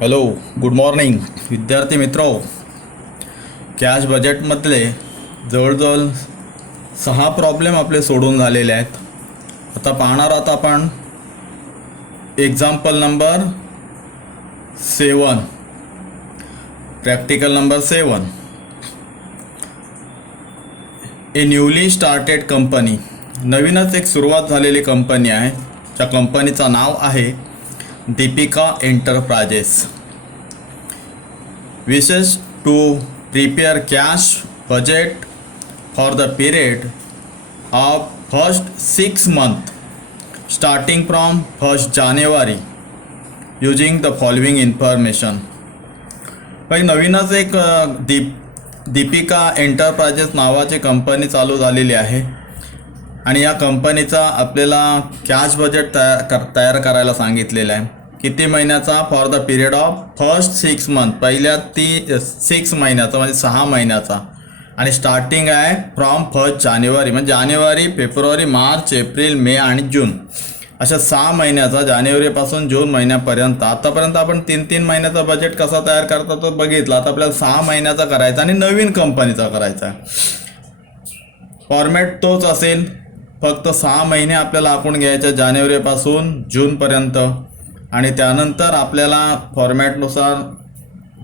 Hello, good morning विद्यार्थी मित्रो. Cash बजेटमधले जवळजवळ 6 प्रॉब्लेम आपले सोडून झालेले आहेत. आता पाहणार आहोत आपण एक्झाम्पल नंबर 7, प्रॅक्टिकल नंबर 7. ए न्यूली स्टार्टेड कंपनी, नवीनच एक सुरुवात झालेली कंपनी आहे. त्या कंपनीचं नाव आहे दीपिका एंटरप्राइजेस. विशेष to prepare cash budget for the period of first 6 months starting from 1st January using the following information. पण नवीनच एक दीपिका एंटरप्राइजेस नावाची कंपनी चालू झालेली आहे आणि या कंपनीचा आपल्याला कॅश बजेट तयार करायला सांगितलेलं आहे. किती महिन्याचा? For the period of first 6 months, पहिल्या 6 महिन्याचा म्हणजे 6 महिन्याचा. आणि स्टार्टिंग आहे फ्रॉम 1st January, म्हणजे जानेवारी, फेब्रुवारी, मार्च, एप्रिल, मे आणि जून अशा 6 महिन्याचा, जानेवारीपासून जून महिन्यापर्यंत. आतापर्यंत आपण 3-3 महिन्याचा बजेट कसा तयार करता तो बघितला. आता आपल्याला 6 महिन्याचा करायचा आणि नवीन कंपनीचा करायचा. फॉर्मॅट तोच असेल, फक्त 6 महिने आपल्याला आखून घ्यायचे जानेवारीपासून जूनपर्यंत. आणि त्यानंतर आपल्याला फॉर्मॅटनुसार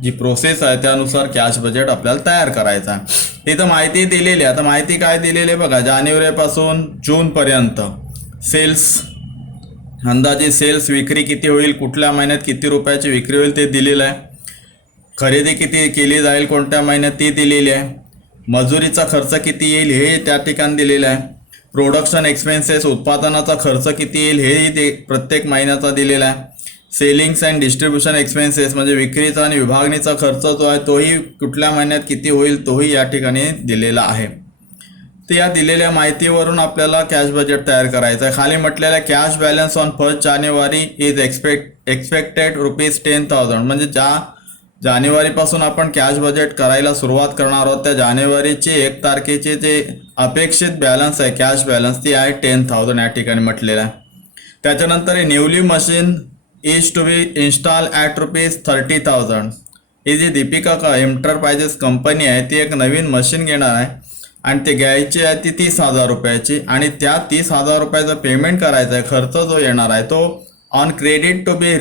जी प्रोसेस आहे त्यानुसार कॅश बजेट आपल्याला तयार करायचा आहे. तिथं माहिती दिलेली आहे. आता माहिती काय दिलेली आहे बघा. जानेवारीपासून जूनपर्यंत सेल्स, अंदाजे सेल्स, विक्री किती होईल, कुठल्या महिन्यात किती रुपयाची विक्री होईल ते दिलेलं आहे. खरेदी किती केली जाईल कोणत्या महिन्यात ती दिलेली आहे. मजुरीचा खर्च किती येईल हे त्या ठिकाणी दिलेलं आहे. प्रोडक्शन एक्सपेन्सेस, उत्पादनाचा खर्च किती येईल हेही ते प्रत्येक महिन्याचा दिलेला आहे. सेलिंग्स अँड डिस्ट्रीब्युशन एक्सपेन्सेस म्हणजे विक्रीचा आणि विभागणीचा खर्च जो आहे तोही कुठल्या महिन्यात किती होईल तोही या ठिकाणी दिलेला आहे. तर या दिलेल्या माहितीवरून आपल्याला कॅश बजेट तयार करायचं आहे. खाली म्हटलेलं आहे cash balance on 1st January is expected ₹10,000, म्हणजे जानेवारीपासून आपण कॅश बजेट करायला सुरुवात करणार आहोत. त्या जानेवारीची 1 तारखेचे जे अपेक्षित बॅलन्स आहे, कॅश बॅलन्स, ती आहे 10,000 या ठिकाणी म्हटलेलं आहे. त्याच्यानंतर हे newly machine is to be install at ₹30,000. ही जी दीपिका एंटरप्राइजेस कंपनी आहे ती एक नवीन मशीन घेणार आहे आणि ते घ्यायची आहे ती ₹30,000 आणि त्या ₹30,000 पेमेंट करायचा आहे. खर्च जो येणार आहे तो on credit to be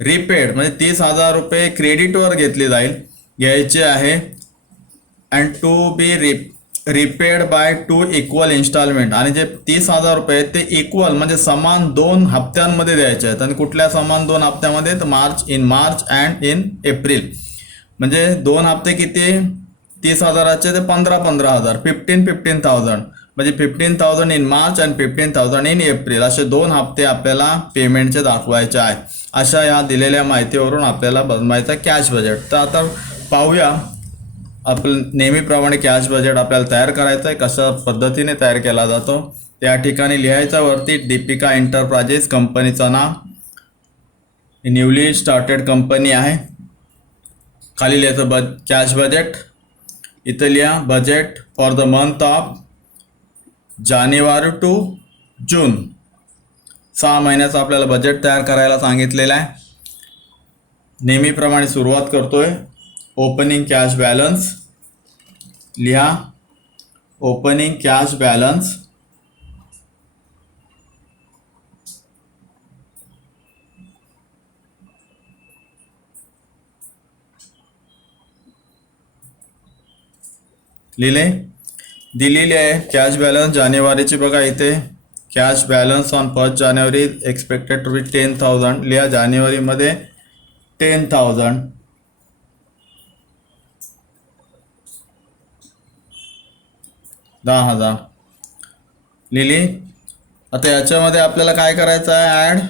repaid, म्हणजे ₹30,000 क्रेडिटवर घेतली जाईल, घ्यायची आहे. And to be repaid by 2 equal installment. आणि जे ₹30,000 आहेत ते इक्वल म्हणजे समान 2 हप्त्यांमध्ये द्यायचे आहेत. आणि कुठल्या समान 2 हप्त्यामध्ये? तर मार्च अँड इन एप्रिल. म्हणजे 2 हप्ते किती? 30,000चे ते 15,000, 15,000. म्हणजे 15,000 in March and 15,000 in April, असे 2 हप्ते आपल्याला पेमेंटचे दाखवायचे आहेत. अशा या दिलेल्या माहितीवरून आपल्याला बनवायचं कॅश बजेट. तर आता पाहूया आपण नेहमीप्रमाणे कॅश बजेट आपल्याला तयार करायचं आहे, कशा पद्धतीने तयार केला जातो. त्या ठिकाणी लिहायचं वरती दीपिका एंटरप्राइजेस कंपनीचं नाव, न्यूली स्टार्टेड कंपनी आहे. खाली लिहायचं कॅश बजेट. इथं लिहा budget for the month of जानेवारी टू जून. 6 महिन्याचं आपल्याला बजेट तयार करायला सांगितलेलं आहे. नेहमीप्रमाणे सुरुवात करतोय. ओपनिंग कॅश बॅलन्स लिहा. ओपनिंग कॅश बॅलन्स, लिहिले. दिलेली आहे कॅश बॅलन्स जानेवारीची. बघा इथे cash balance on 1st January expected to be 10,000. लिहा जानेवारीमध्ये 10,000. $10,000 लिहिली. आता याच्यामध्ये आपल्याला काय करायचं आहे?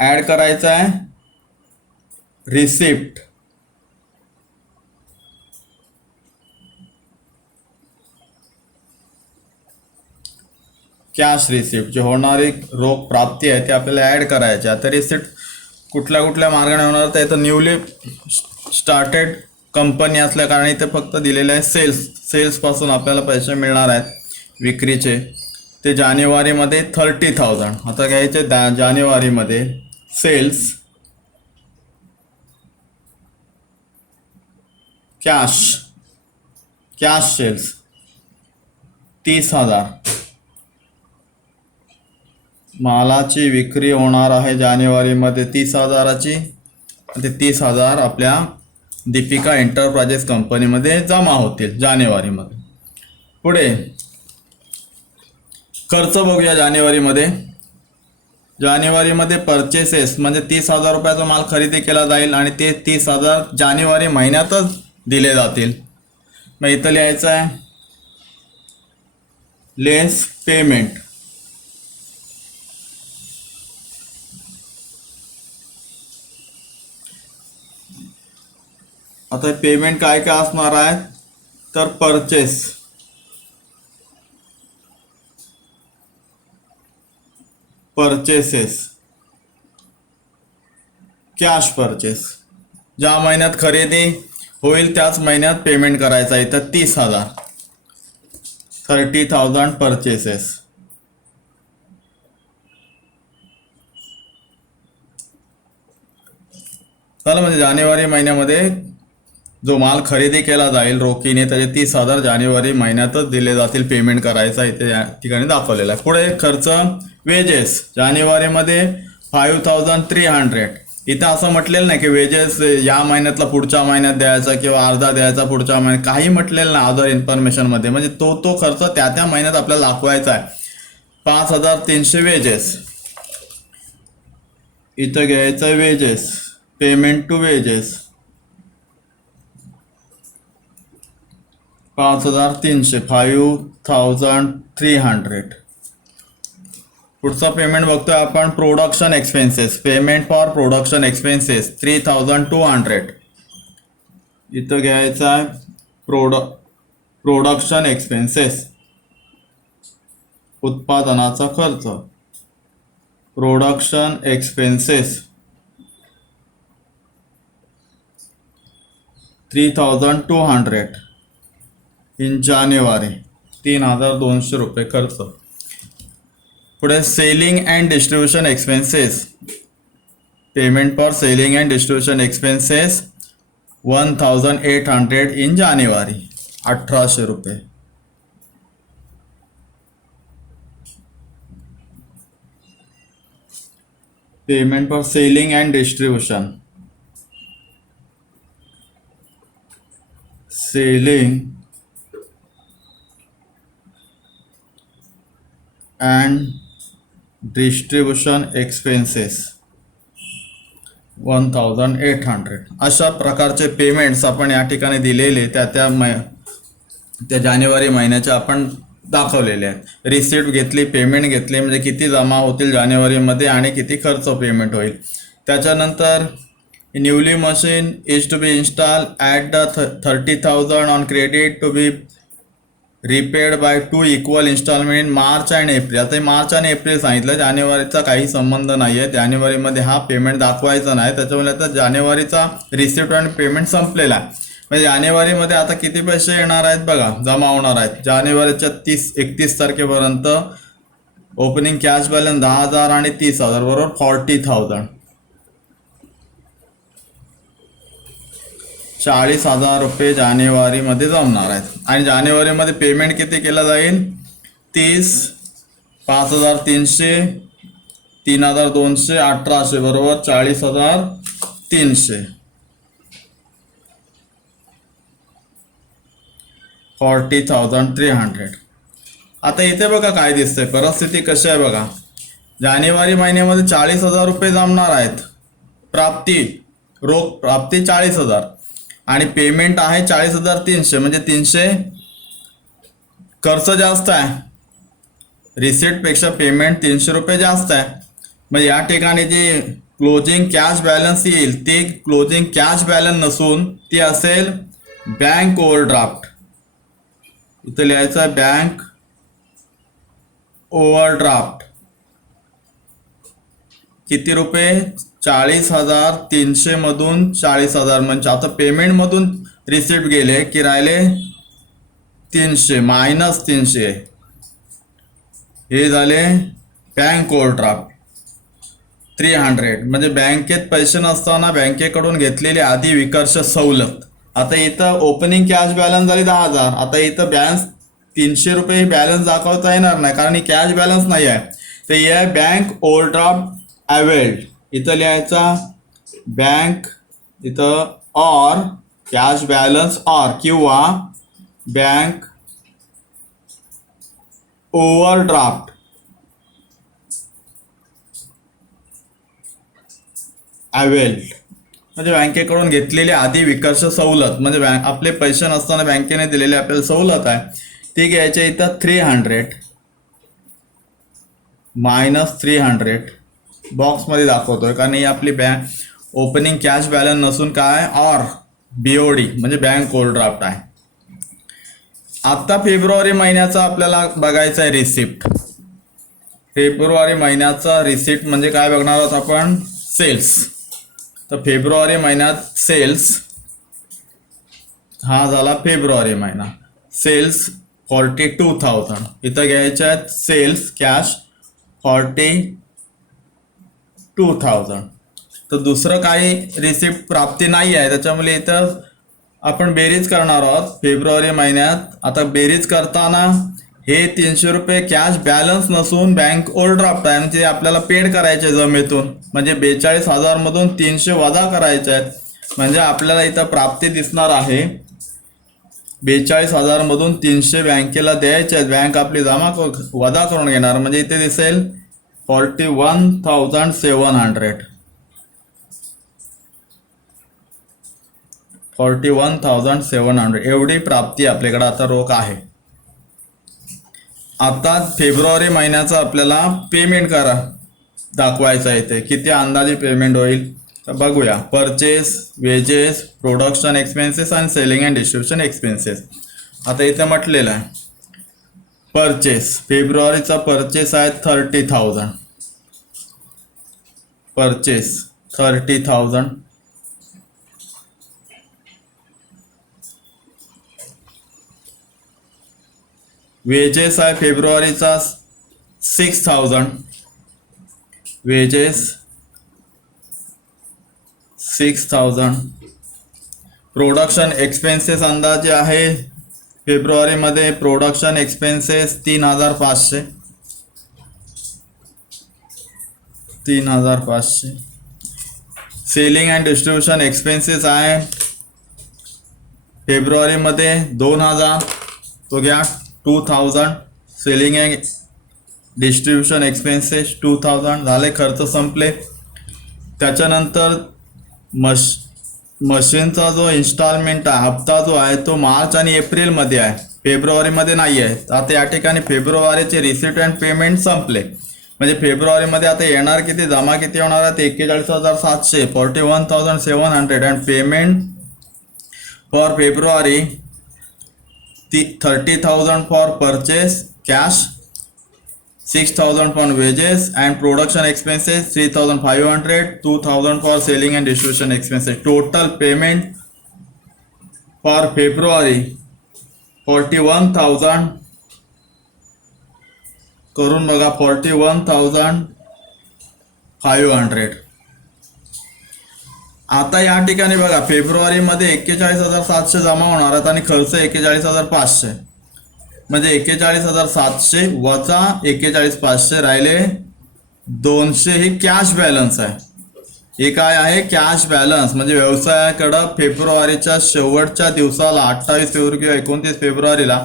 ॲड करायचं आहे रिसिप्ट. कॅश रिसिप्ट, जे होणारी रोख प्राप्ती आहे ते आपल्याला ॲड करायची. आता रिसिप्ट कुठल्या मार्गाने होणार? तर इथं न्यूली स्टार्टेड कंपनी असल्या कारण इथे फक्त दिलेले आहे सेल्सपासून आपल्याला पैसे मिळणार आहेत विक्रीचे. ते जानेवारीमध्ये 30,000. आता घ्यायचे जानेवारीमध्ये सेल्स कॅश सेल्स 30,000 मालाची विक्री होणार आहे जानेवारीमध्ये 30,000ची. ते 30,000 आपल्या दीपिका एंटरप्राइजेस कंपनीमध्ये जमा होतील जानेवारीमध्ये. पुढे खर्च बघूया. जानेवारीमध्ये परचेसेस म्हणजे 30,000 रुपयाचा माल खरेदी केला जाईल आणि ते 30,000 जानेवारी महिन्यातच दिले जातील. मग इथं लिहायचं आहे लेस पेमेंट. आता पेमेंट काय काय असणार आहे तर परचेसेस कॅश परचेस ज्या महिन्यात खरेदी होईल त्याच महिन्यात पेमेंट करायचं आहे. तर 30,000 30,000 परचेसेस. झालं. म्हणजे जानेवारी महिन्यामध्ये जो माल खरेदी केला जाईल रोखीने त्याचे 30,000 जानेवारी महिन्यातच दिले जातील. पेमेंट करायचा इथे या ठिकाणी दाखवलेला आहे. पुढे खर्च वेजेस जानेवारीमध्ये 5,300. इथं असं म्हटलेलं नाही की वेजेस या महिन्यातला पुढच्या महिन्यात द्यायचा किंवा अर्धा द्यायचा पुढच्या महिन्यात, काही म्हटलेलं नाही अदर इन्फॉर्मेशनमध्ये. म्हणजे तो खर्च त्या महिन्यात आपल्याला दाखवायचा आहे. 5,300 वेजेस. इथं घ्यायचं वेजेस, पेमेंट टू वेजेस 5,300 5,300. पुढचा पेमेंट बघतोय आपण production expenses. Payment for production expenses 3,200. इथं घ्यायचं आहे प्रोडक्शन एक्सपेन्सेस उत्पादनाचा खर्च. प्रोडक्शन एक्सपेन्सेस 3,200 इन जानेवारी. 3,200 रुपये खर्च. पुढे selling and distribution expenses. Payment for selling and distribution expenses 1,800 in January. 1,800 रुपये. Payment for selling and distribution selling and distribution expenses 1,800. अशा प्रकारचे पेमेंट्स आपण या ठिकाणी दिलेले त्या जानेवारी महिन्याचे आपण दाखवलेले आहेत. रिसिप्ट घेतली, पेमेंट घेतली म्हणजे किती जमा होतील जानेवारीमध्ये आणि किती खर्च पेमेंट होईल. त्याच्यानंतर newly machine is to be install at the 30,000 on credit to be repaid by 2 equal installment in March and April. आता मार्च आणि एप्रिल सांगितलं, जानेवारीचा काही संबंध नाही आहे. जानेवारीमध्ये हा पेमेंट दाखवायचा नाही. त्याच्यामुळे आता जानेवारीचा रिसिप्ट आणि पेमेंट संपलेला आहे. म्हणजे जानेवारीमध्ये आता किती पैसे येणार आहेत बघा, जमा होणार आहेत. जानेवारीच्या 31 तारखेपर्यंत ओपनिंग कॅश बॅलन्स 10,000 आणि 30,000 बरोबर 40,000. 40,000 रुपये जानेवारीमध्ये जमणार आहेत. आणि जानेवारीमध्ये पेमेंट किती केलं जाईल 30, 5,300, 3,200, 1,800 बरोबर 40,300. 40,300. आता इथे बघा काय दिसतंय, परिस्थिती कशी आहे बघा. जानेवारी महिन्यामध्ये 40,000 रुपये जमणार आहेत. रोख प्राप्ती 40,000 आणि पेमेंट आहे 40,300. म्हणजे 300 खर्च जास्त आहे. रिसिप्टपेक्षा पेमेंट 300 रुपये जास्त आहे. म्हणजे या ठिकाणी जी क्लोजिंग कॅश बॅलन्स येईल ती क्लोजिंग कॅश बॅलन्स नसून ती असेल बँक ओव्हरड्राफ्ट. इथं लिहायचं आहे बँक ओव्हरड्राफ्ट. किती रुपये 40,300 मधून 40,000 म्हणजे आता पेमेंटमधून रिसिप्ट गेले की राहिले 300 मायनस 300 हे झाले बँक ओव्हरड्राफ्ट. 300 म्हणजे बँकेत पैसे नसताना बँकेकडून घेतलेली आधी विकर्ष सवलत. आता इथं ओपनिंग कॅश बॅलन्स झाली 10,000. आता इथं बॅलन्स 300 रुपये बॅलन्स दाखवता येणार नाही कारण ही कॅश बॅलन्स नाही आहे. तर हे आहे बँक ओव्हरड्राफ्ट अवेल्ड. इथं लिहायचा बँक इथं ऑर कॅश बॅलन्स ऑर किंवा बँक ओव्हरड्राफ्ट अवेल्ड म्हणजे बँकेकडून घेतलेली आधी विकर्ष सवलत म्हणजे आपले पैसे नसताना बँकेने दिलेली आपल्याला सवलत आहे ती घ्यायची. इथं 300 - 300 बॉक्समध्ये दाखवतोय कारण ही आपली बँक ओपनिंग कॅश बॅलन्स नसून काय ऑर BOD म्हणजे बँक ओव्हरड्राफ्ट आहे. आता फेब्रुवारी महिन्याचा आपल्याला बघायचा आहे रिसिप्ट. फेब्रुवारी महिन्याचा रिसिप्ट म्हणजे काय बघणार आहोत आपण सेल्स. तर फेब्रुवारी महिन्यात सेल्स हा झाला फेब्रुवारी महिना. सेल्स 42,000 इथं घ्यायचे आहेत सेल्स कॅश 42,000. तर दुसरं काही रिसिप्ट प्राप्ती नाही आहे त्याच्यामुळे इथं आपण बेरीज करणार आहोत फेब्रुवारी महिन्यात. आता बेरीज करताना हे 300 रुपये कॅश बॅलन्स नसून बँक ओव्हरड्राफ्ट आहे म्हणजे आपल्याला पेड करायचे जमेतून म्हणजे 42,000 मधून 300 वजा करायचे आहेत म्हणजे आपल्याला इथं प्राप्ती दिसणार आहे 42,000 मधून 300 बँकेला द्यायचे आहेत. बँक आपली वजा करून घेणार म्हणजे इथे दिसेल 41,700. 41,700 एवढी प्राप्ती आपल्याकडे आता रोख आहे. आता फेब्रुवारी महिन्याचा आपल्याला पेमेंट दाखवायचं आहे. इथे किती अंदाजे पेमेंट होईल तर बघूया. परचेस, वेजेस, प्रोडक्शन एक्सपेन्सेस आणि सेलिंग अँड डिस्ट्रीब्युशन एक्सपेन्सेस. आता इथे म्हटलेलं आहे परचेस. फेब्रुवारीचा परचेस आहे 30,000. परचेस 30,000. वेजेस आहे फेब्रुवारीचा 6,000. वेजेस 6,000. प्रोडक्शन एक्सपेन्सेस अंदाजे आहे फेब्रुवारीमध्ये production expenses 3,500. 3,500. Selling and distribution expenses आहे फेब्रुवारीमध्ये 2,000. तो घ्या 2,000. सेलिंग अँड डिस्ट्रीब्युशन एक्सपेन्सेस 2,000 झाले. खर्च संपले. त्याच्यानंतर मशीनचा जो इन्स्टॉलमेंट आहे हप्ता जो आहे तो मार्च आणि एप्रिलमध्ये आहे फेब्रुवारीमध्ये नाही आहे. आता या ठिकाणी फेब्रुवारीचे रिसिप्ट अँड पेमेंट संपले म्हणजे फेब्रुवारीमध्ये आता येणार किती जमा किती होणार आहे 41,700 41,700 and payment for February 30,000 for purchase cash 6,000 for wedges and production expenses 3,500 2,000 for selling and distribution expenses. Total payment for February 41,000 करून बघा 41,500. आता या ठिकाणी बघा फेब्रुवारीमध्ये 41,700 जमा होणार आहेत आणि खर्च 41,500 म्हणजे 41,700 वजा 41,500 राहिले 200. ही कॅश बॅलन्स आहे. हे काय आहे कॅश बॅलन्स म्हणजे व्यवसायाकडं फेब्रुवारीच्या शेवटच्या दिवसाला 28 फेब्रुवारी किंवा 29 फेब्रुवारीला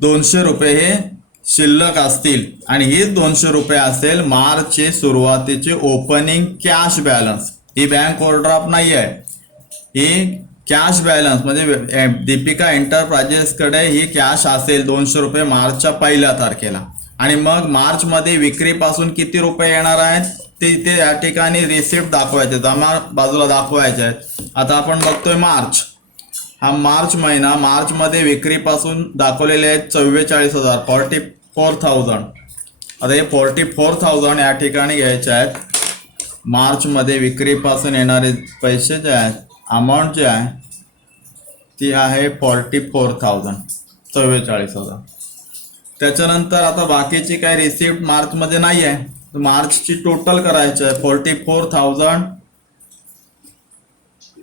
200 रुपये हे शिल्लक असतील आणि हीच 200 रुपये असेल मार्चचे सुरुवातीचे ओपनिंग कॅश बॅलन्स. ही बँक ओव्हरड्राफ्ट नाही आहे. ही कॅश बॅलन्स म्हणजे दीपिका एंटरप्राइजेसकडे ही कॅश असेल 200 रुपये मार्चच्या 1 तारखेला आणि मग मार्चमध्ये विक्रीपासून किती रुपये येणार आहेत ते इथे या ठिकाणी रिसिप्ट दाखवायचे जमा बाजूला दाखवायचे आहेत. आता आपण बघतोय मार्च. हा मार्च महिना मार्चमध्ये विक्रीपासून दाखवलेले आहेत 44,000 44,000. आता हे 44,000 या ठिकाणी घ्यायचे आहेत. मार्चमध्ये विक्रीपासून येणारे पैसे जे आहेत अमाऊंट जे आहे ती आहे 44,000 44,000. त्याच्यानंतर आता बाकीची काही रिसिप्ट मार्चमध्ये नाही आहे मार्चची टोटल करायची आहे 44,000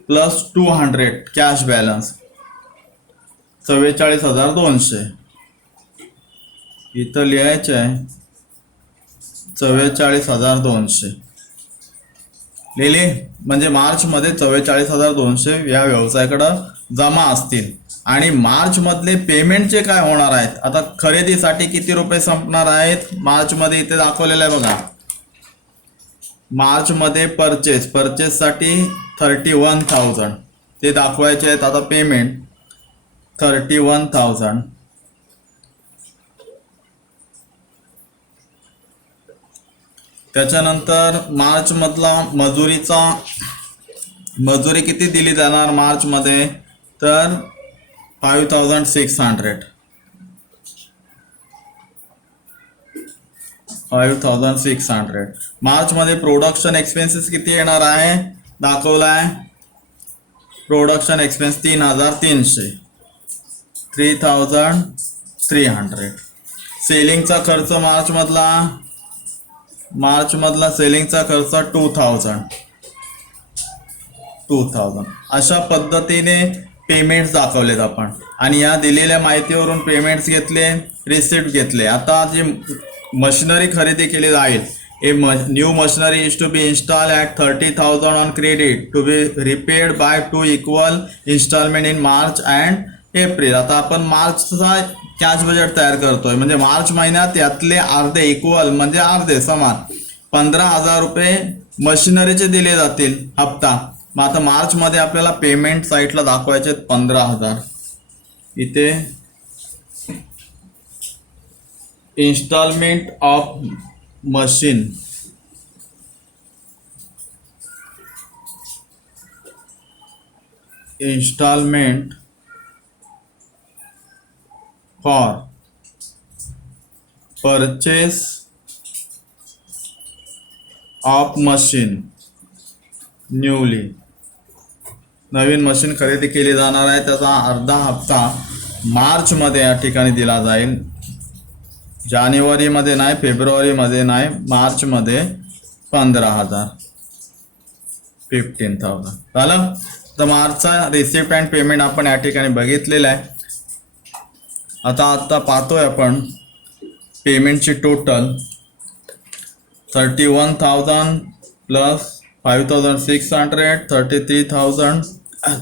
प्लस 200 कॅश बॅलन्स 44,200. इथं लिहायचं आहे 44,200 लिहिले. म्हणजे मार्चमध्ये 44,200 या व्यवसायाकडं जमा असतील. आणि मार्चमधले पेमेंटचे काय होणार आहेत? आता खरेदीसाठी किती रुपये संपणार आहेत मार्चमध्ये इथे दाखवलेलं आहे बघा. मार्चमध्ये परचेससाठी 31,000 ते दाखवायचे आहेत. आता पेमेंट 31,000. त्याच्यानंतर मार्चमधला मजुरी किती दिली जाणार मार्चमध्ये? तर 5,600. 5,600. मार्चमध्ये प्रोडक्शन एक्सपेन्सेस किती येणार आहे दाखवला आहे. Production expense 3,300. 3,300. सेलिंगचा खर्च मार्चमधला सेलिंगचा खर्च 2,000. अशा पद्धतीने पेमेंट्स दाखवलेत आपण. आणि या दिलेल्या माहितीवरून पेमेंट्स घेतले, रिसिप्ट घेतले. आता जी मशिनरी खरेदी केली जाईल, a new machinery is to be install at 30,000 on credit to be repaid by 2 equal installment in March and April. आता आपण मार्चचा कॅश बजेट तयार करतोय. म्हणजे मार्च महिन्यात यातले अर्धे इक्वल म्हणजे अर्धे समान 15,000 रुपये मशिनरीचे दिले जातील हप्ता. मग आता मार्चमध्ये आपल्याला पेमेंट साईटला दाखवायचे 15,000. इथे installment of machine installment for purchase of machine newly. नवीन मशीन खरेदी केली जाणार आहे, त्याचा अर्धा हप्ता मार्चमध्ये या ठिकाणी दिला जाईल. जानेवारीमध्ये नाही, फेब्रुवारीमध्ये नाही, मार्चमध्ये 15,000. 15,000 झालं. तर मार्चचा रिसिप्ट अँड पेमेंट आपण या ठिकाणी बघितलेलं आहे. आता पाहतोय आपण पेमेंटची total 31,000 plus 5,600 33,000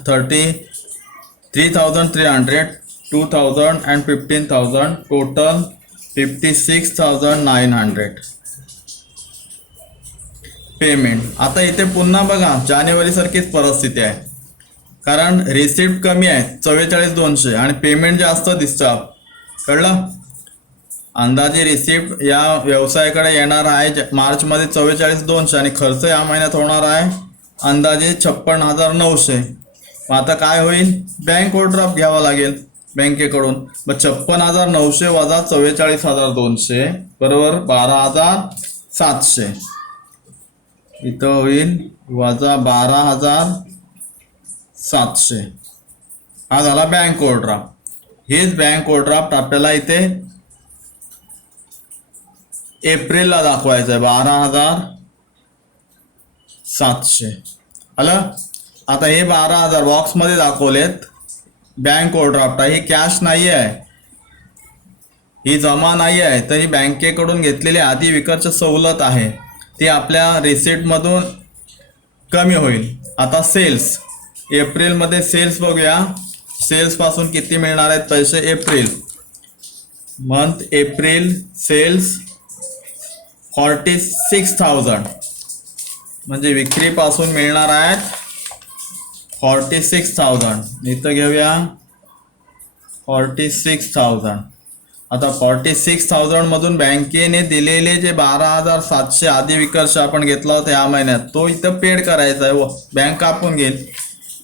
33,300 2,000 and 15,000 total 56,900 payment. आता इथे पुन्हा बघा जानेवारी सारखीच परिस्थिती आहे, कारण रिसिप्ट कमी आहे 44,200 आणि पेमेंट जास्त दिसतं. कळलं? अंदाजे रिसिप्ट या व्यवसायाकडे येणार आहे मार्चमध्ये 44,200 आणि खर्च या महिन्यात होणार आहे अंदाजे 56,900. मग आता काय होईल? बँक ओव्हरड्राफ्ट घ्यावा लागेल बँकेकडून. मग 56,900 वजा 44,200 बरोबर 12,700. इथं होईल वजा 12,700. हा झाला बँक ओव्हरड्राफ्ट. हेच बँक ओव्हरड्राफ्ट आपल्याला इथे एप्रिलला दाखवायचं आहे 12,700. आलं? आता हे 12,000 बॉक्समध्ये दाखवलेत बँक ओव्हरड्राफ्ट आहे. ही कॅश नाही आहे, ही जमा नाही आहे, तर ही बँकेकडून घेतलेली आधी विकतची सवलत आहे, ती आपल्या रिसिप्टमधून कमी होईल. आता सेल्स, एप्रिलमध्ये सेल्स बघूया. सेल्सपासून किती मिळणार आहेत पैसे? एप्रिल मंथ एप्रिल सेल्स 46,000 म्हणजे विक्रीपासून मिळणार आहेत 46,000. इथं घेऊया 46,000. आता 46,000 मधून बँकेने दिलेले जे 12,700 आधी विकर्ष आपण घेतला होता या महिन्यात, तो इथं पेड करायचा आहे. बँक कापून घेईल.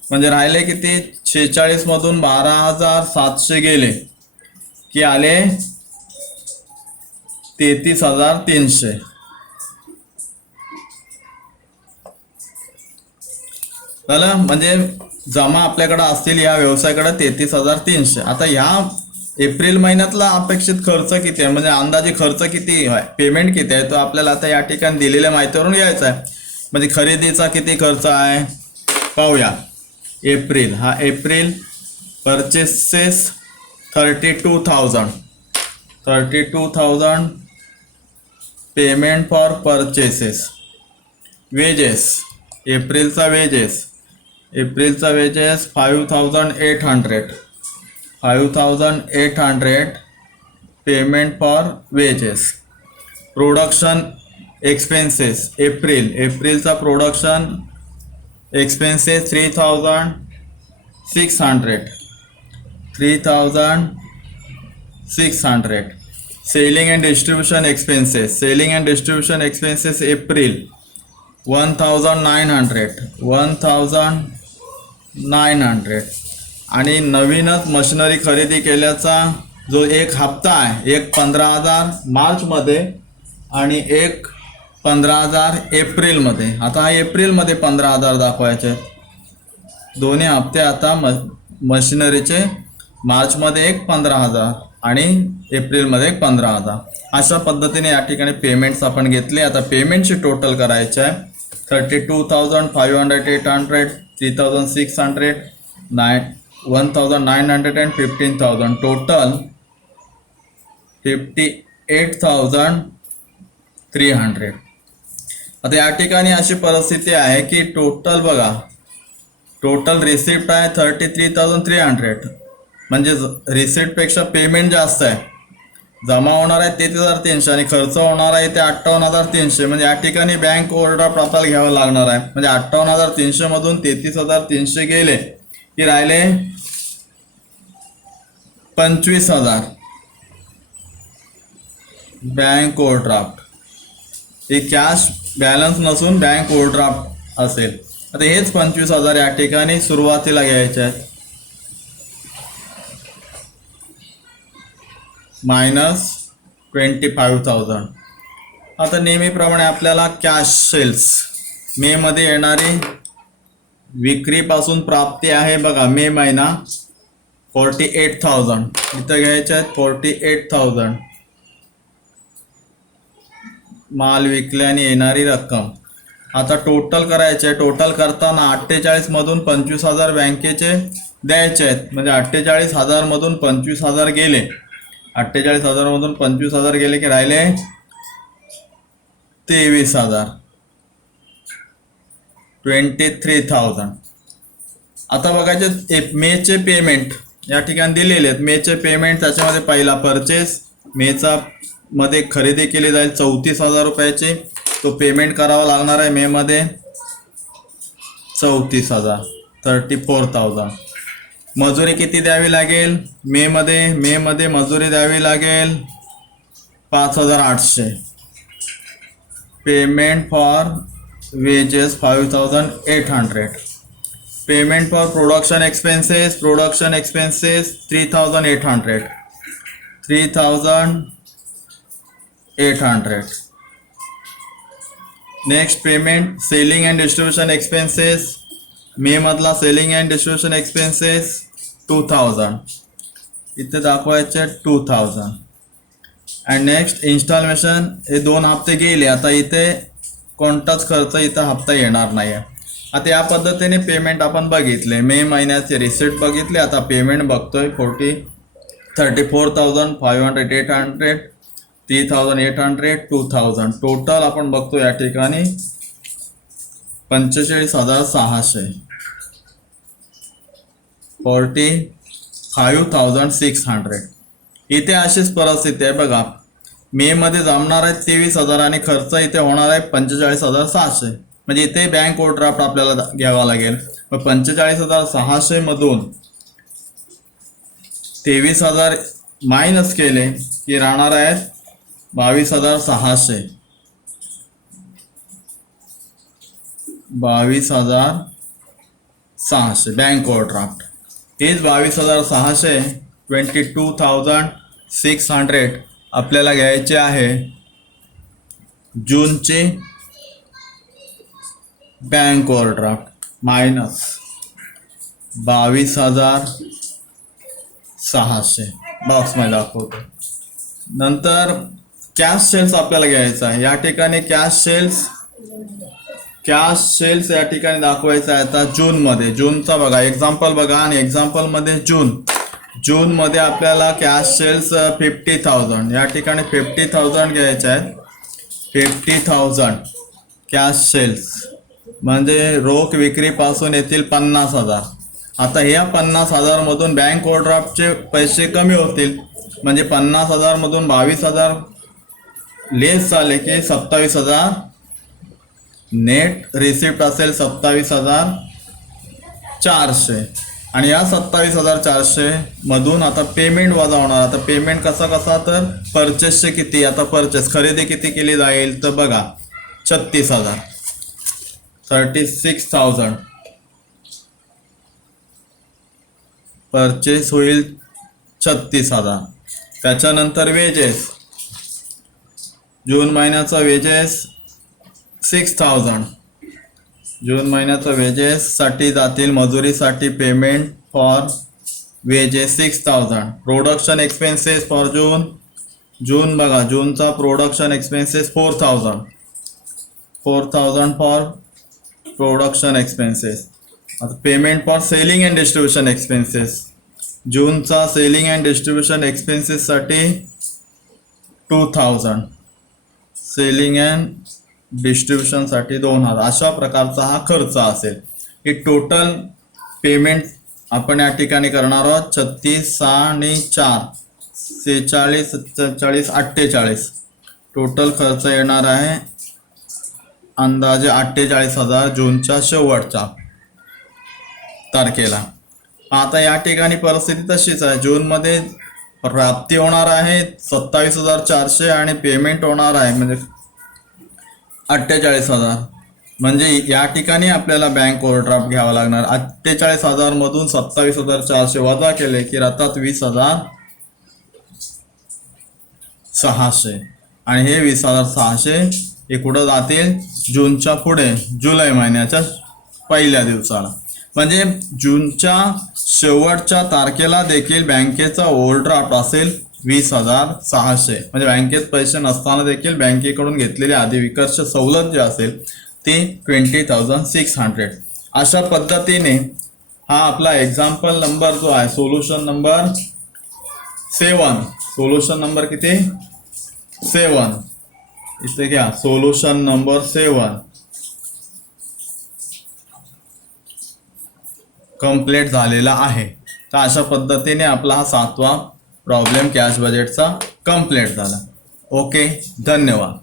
म्हणजे राहिले किती? 46 मधून 12,700 गेले की आले 33,300. झालं? म्हणजे जमा आपल्याकडे असतील या व्यवसायाकडे 33,300. आता ह्या एप्रिल महिन्यातला अपेक्षित खर्च किती आहे, म्हणजे अंदाजे खर्च किती आहे, पेमेंट किती आहे, तो आपल्याला आता या ठिकाणी दिलेल्या माहितीवरून घ्यायचा आहे. म्हणजे खरेदीचा किती खर्च आहे पाहूया. एप्रिल हा April purchases 32,000 payment for purchases. Wages एप्रिलचा wages 5,800 payment for wages. Production expenses एप्रिलचा production expenses 3,600. Selling and distribution expenses April 1,900. आणि नवीनच मशिनरी खरेदी केल्याचा जो एक हप्ता आहे, एक 15,000 मार्चमध्ये आणि एक 15,000 एप्रिलमध्ये. आता हा एप्रिलमध्ये 15,000 दाखवायचे. दोन्ही हप्ते आता मशिनरीचे मार्चमध्ये एक 15,000 आणि एप्रिलमध्ये एक 15,000. अशा पद्धतीने या ठिकाणी पेमेंट्स आपण घेतले. आता पेमेंटची टोटल करायचे आहे. 32,500, 3,600, 1,900 and 15,000. टोटल 58,300. आता या ठिकाणी अशी परिस्थिती आहे की टोटल बघा, टोटल रिसिप्ट आहे 33,300. म्हणजे रिसिप्टपेक्षा पेमेंट जास्त आहे. जमा होणार आहे 33,300 आणि खर्च होणार आहे ते 58,300. म्हणजे या ठिकाणी बँक ओव्हरड्राफ्ट आपल्याला घ्यावं लागणार आहे. म्हणजे 58,300 मधून 33,300 गेले की राहिले 25,000 बँक ओव्हरड्राफ्ट. हे कॅश बॅलन्स नसून बँक ओव्हरड्राफ्ट असेल. आता हेच 25,000 या ठिकाणी सुरुवातीला घ्यायचे आहेत. मायनस 25,000. आता नेहमीप्रमाणे आपल्याला कॅश सेल्स मे मध्ये येणारी विक्रीपासून प्राप्ती आहे बघा. मे महिना 48,000 इथं घ्यायचे आहेत. 48,000 माल विकल्याने येणारी रक्कम. आता टोटल करायचे आहे. टोटल करताना 48 मधून 25,000 बँकेचे द्यायचे आहेत. म्हणजे 48,000 मधून 25,000 गेले. 48,000 मधून 25,000 गेले की राहिले 23,000. 23,000. आता बघायचे मेचे पेमेंट या ठिकाणी दिलेले आहेत. मेचे पेमेंट त्याच्यामध्ये पहिला परचेस मेचा मध्ये खरेदी केली जाईल 34,000 रुपयाची. तो पेमेंट करावा लागणार आहे मे मध्ये 34,000 34,000. मजुरी किती द्यावी लागेल मे मध्ये मजुरी द्यावी लागेल 5,800. Payment for wages 5,800. Payment for production expenses 3,800. 3,800. Next payment selling and distribution expenses. May मधला सेलिंग अँड डिस्ट्रीब्युशन एक्सपेन्सेस 2,000 इथे दाखवायचे 2,000. अँड नेक्स्ट इन्स्टॉलमेशन हे 2 हप्ते गेले. आता इथे कोणताच खर्च इथं हप्ता येणार नाही आहे. आता या पद्धतीने पेमेंट आपण बघितले. मे महिन्याचे रिसिप्ट बघितले. आता पेमेंट बघतोय 34,500, 800, 3,800, 2,000. टोटल आपण बघतो या ठिकाणी 45,600. 45,600. इथे अशीच परिस्थिती आहे बघा. मे मध्ये जमणार आहे 23,000 आणि खर्च इथे होणार आहे 45,600. म्हणजे इथे बँक ओव्हरड्राफ्ट आपल्याला घ्यावा लागेल. मग 45,600 मधून 23,000 मायनस केले की राहणार आहेत 22,600. 22,600 बँक ओव्हरड्राफ्ट. हेच 22,600 22,600 आपल्याला घ्यायचे आहे जूनचे बँक ओव्हरड्राफ्ट मायनस 22,600. बॉक्समध्ये दाखवतो. नंतर कॅश सेल्स आपल्याला घ्यायचा आहे. या ठिकाणी कॅश सेल्स या ठिकाणी दाखवायचा आहे. आता जूनमध्ये, जूनचा बघा एक्झाम्पल बघा, आणि एक्झाम्पलमध्ये जूनमध्ये आपल्याला कॅश सेल्स 50,000, या ठिकाणी 50,000 घ्यायचे आहेत. 50,000 कॅश सेल्स म्हणजे रोख विक्रीपासून येतील 50,000. आता या 50,000 मधून बँक ओव्हरड्राफ्टचे पैसे कमी होतील, म्हणजे 50,000 मधून 22,000 लेस झाले की 27,000 नेट रिसिप्ट असेल 27,400. आणि या 27,400 मधून आता पेमेंट वजा होणार. आता पेमेंट कसा तर परचेसचे किती, आता परचेस खरेदी किती केली जाईल तर बघा 36,000, 36,000 परचेस होईल 36,000. त्याच्यानंतर वेजेस, जून महिन्याचा वेजेस 6,000, जून महिन्याचा वेजेससाठी जातील, मजुरीसाठी payment for wages 6,000. Production expenses for June बघा, जूनचा production expenses 4,000 for production expenses. आता payment for selling and distribution expenses, जूनचा सेलिंग अँड डिस्ट्रीब्युशन एक्सपेन्सेससाठी 2,000, सेलिंग अँड डिस्ट्रीब्युशनसाठी 2,000. अशा प्रकारचा हा खर्च असेल. ही टोटल पेमेंट आपण या ठिकाणी करणार आहोत. 36, 6 आणि 4 46, 47, 48 टोटल खर्च येणार आहे अंदाजे 48,000 जूनच्या शेवटच्या तारखेला. आता या ठिकाणी परिस्थिती तशीच आहे. जूनमध्ये प्राप्ती होणार आहे 27,400 आणि पेमेंट होणार आहे म्हणजे 48,000. म्हणजे या ठिकाणी आपल्याला बँक ओव्हरड्राफ्ट घ्यावा लागणार. 48,000 मधून 27,400 वजा केले की राहतात 20,600. आणि हे 20,600 हे कुठं जातील जूनच्या पुढे, जुलै महिन्याच्या पहिल्या दिवसाला. म्हणजे जूनच्या शेवटच्या तारखेला देखील बँकेचा ओव्हरड्राफ्ट असेल 20,600. म्हणजे बँकेत पैसे नसताना देखील बँकेकडून घेतलेली अधिविकर्ष सवलत जी असेल ती 20,600. अशा पद्धतीने हा आपला एक्झाम्पल नंबर जो आहे, सोल्युशन नंबर 7, सोल्युशन नंबर किती 7 इथे घ्या, सोल्युशन नंबर 7 कंप्लीट झालेला आहे. तर अशा पद्धतीने आपला हा 7वा प्रॉब्लेम कॅश बजेटचा कंप्लीट झाला. ओके, धन्यवाद.